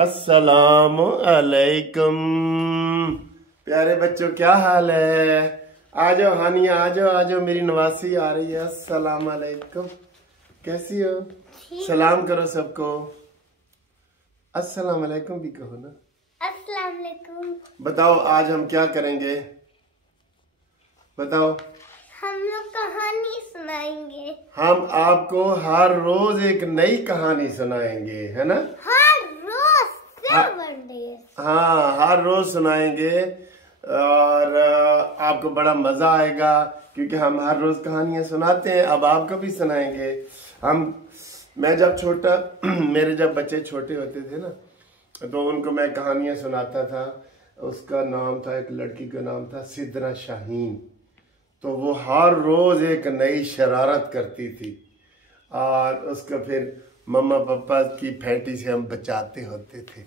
अस्सलाम अलैकुम। प्यारे बच्चों, क्या हाल है? आ जाओ हानिया, आ जाओ आ जाओ, मेरी नवासी आ रही है। अस्सलाम अलैकुम, कैसी हो? सलाम करो सबको। अस्सलाम अलैकुम भी कहो ना। अस्सलाम वालेकुम। बताओ आज हम क्या करेंगे? बताओ। हम लोग कहानी सुनाएंगे। हम आपको हर रोज एक नई कहानी सुनाएंगे, है ना? हर रोज 7 days। हाँ, हर रोज सुनाएंगे और आपको बड़ा मजा आएगा क्योंकि हम हर रोज कहानियां सुनाते हैं। अब आपको भी सुनाएंगे। मैं जब छोटा मेरे जब बच्चे छोटे होते थे ना, तो उनको मैं कहानियां सुनाता था। उसका नाम था, एक लड़की का नाम था सिद्रा शाहीन। तो वो हर रोज एक नई शरारत करती थी और उसको फिर मम्मा पापा की फैंटी से हम बचाते होते थे।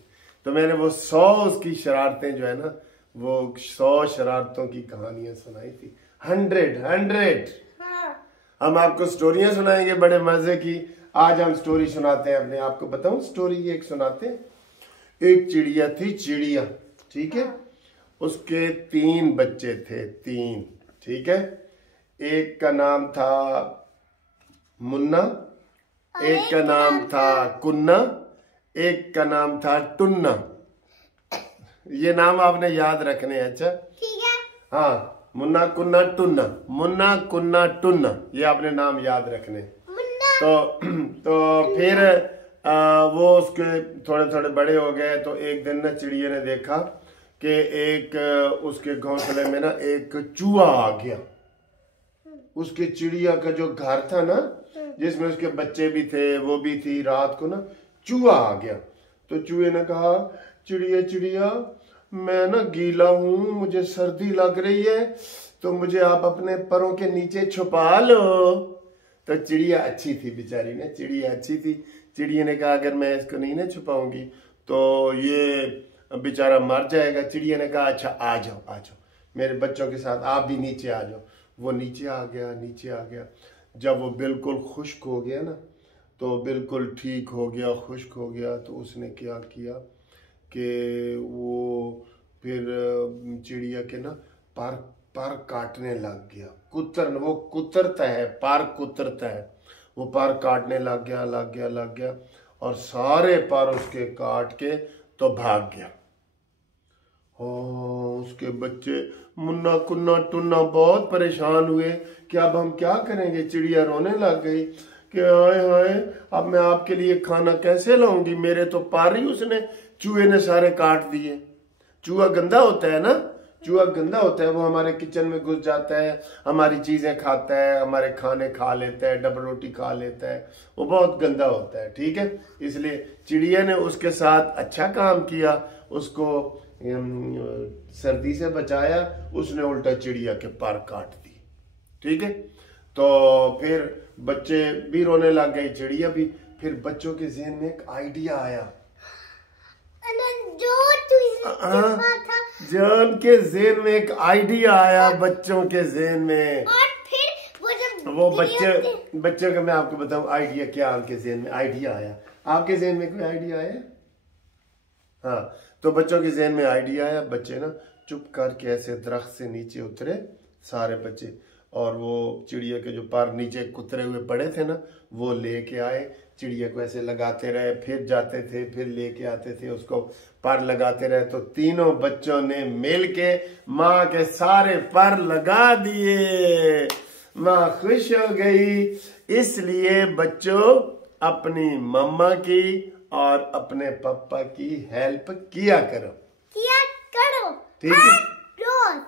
तो मैंने वो 100 उसकी शरारतें जो है ना, वो 100 शरारतों की कहानियां सुनाई थी। 100। हाँ। हम आपको स्टोरियां सुनाएंगे बड़े मजे की। आज हम स्टोरी सुनाते हैं। अपने आपको बताऊं स्टोरी एक सुनाते हैं। एक चिड़िया थी, चिड़िया, ठीक है। उसके 3 बच्चे थे, 3, ठीक है। एक का नाम था मुन्ना, एक का नाम था कुन्ना, एक का नाम था टुन्ना। ये नाम आपने याद रखने हैं, अच्छा? ठीक है। हाँ, मुन्ना कुन्ना टुन्ना, मुन्ना कुन्ना टुन्ना, ये आपने नाम याद रखने। तो फिर वो उसके थोड़े थोड़े बड़े हो गए। तो एक दिन ना चिड़िया ने देखा कि एक उसके घोंसले में ना एक चूहा आ गया। उसके चिड़िया का जो घर था ना, जिसमें उसके बच्चे भी थे, वो भी थी, रात को ना चूहा आ गया। तो चूहे ने कहा, चिड़िया चिड़िया, मैं ना गीला हूं, मुझे सर्दी लग रही है, तो मुझे आप अपने परों के नीचे छुपा लो। तो चिड़िया अच्छी थी बेचारी ने, चिड़िया अच्छी थी। चिड़िया ने कहा अगर मैं इसको नहीं ना छुपाऊंगी तो ये बेचारा मर जाएगा। चिड़िया ने कहा अच्छा आ जाओ आ जाओ, मेरे बच्चों के साथ आप भी नीचे आ जाओ। वो नीचे आ गया, नीचे आ गया। जब वो बिल्कुल खुश्क हो गया ना, तो बिल्कुल ठीक हो गया, खुश्क हो गया, तो उसने क्या किया कि वो फिर चिड़िया के ना पर काटने लग गया। वो कुतरता है, पर कुतरता है। वो पर काटने लग गया और सारे पर उसके काट के तो भाग गया। उसके बच्चे मुन्ना कुन्ना टुन्ना बहुत परेशान हुए कि अब हम क्या करेंगे। चिड़िया रोने लग गई कि हाय हाय, अब मैं आपके लिए खाना कैसे लाऊंगी, मेरे तो पर ही उसने, चूहे ने सारे काट दिए। चूहा गंदा होता है ना, चूहा गंदा होता है। वो हमारे किचन में घुस जाता है, हमारी चीजें खाता है, हमारे खाने खा लेता है, डबल रोटी खा लेता है। वो बहुत गंदा होता है, ठीक है। इसलिए चिड़िया ने उसके साथ अच्छा काम किया, उसको सर्दी से बचाया। उसने उल्टा चिड़िया के पर काट दी, ठीक है। तो फिर बच्चे भी रोने लग गए, चिड़िया भी। फिर बच्चों के ज़हन में एक आइडिया आया। जॉन के ज़हन में एक आइडिया आया, बच्चों के ज़हन में। और फिर वो बच्चों का मैं आपको बताऊं आइडिया क्या उनके ज़हन में आइडिया आया। आपके ज़हन में कोई आइडिया आया? हाँ, तो बच्चों के ज़हन में आइडिया आया। बच्चे ना चुप करके ऐसे दरख्त से नीचे उतरे, सारे बच्चे, और वो चिड़िया के जो पर नीचे कुतरे हुए पड़े थे ना, वो लेके आए। चिड़िया को ऐसे लगाते रहे, फिर जाते थे, फिर लेके आते थे, उसको पर लगाते रहे। तो तीनों बच्चों ने मिलके माँ के सारे पर लगा दिए। माँ खुश हो गई। इसलिए बच्चों अपनी मम्मा की और अपने पापा की हेल्प किया करो, ठीक है?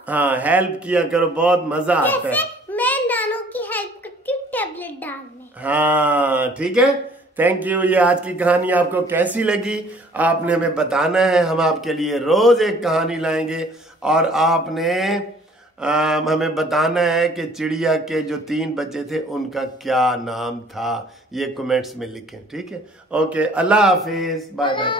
हाँ, हेल्प किया करो, बहुत मजा आता है। मैं नानू की हेल्प करती हूँ टेबलेट डालने। हाँ, ठीक है। Thank you. ये आज की कहानी आपको कैसी लगी आपने हमें बताना है। हम आपके लिए रोज एक कहानी लाएंगे और आपने हमें बताना है कि चिड़िया के जो 3 बच्चे थे उनका क्या नाम था। ये कमेंट्स में लिखें, ठीक है। ओके, अल्लाह हाफिज, बाय बाय।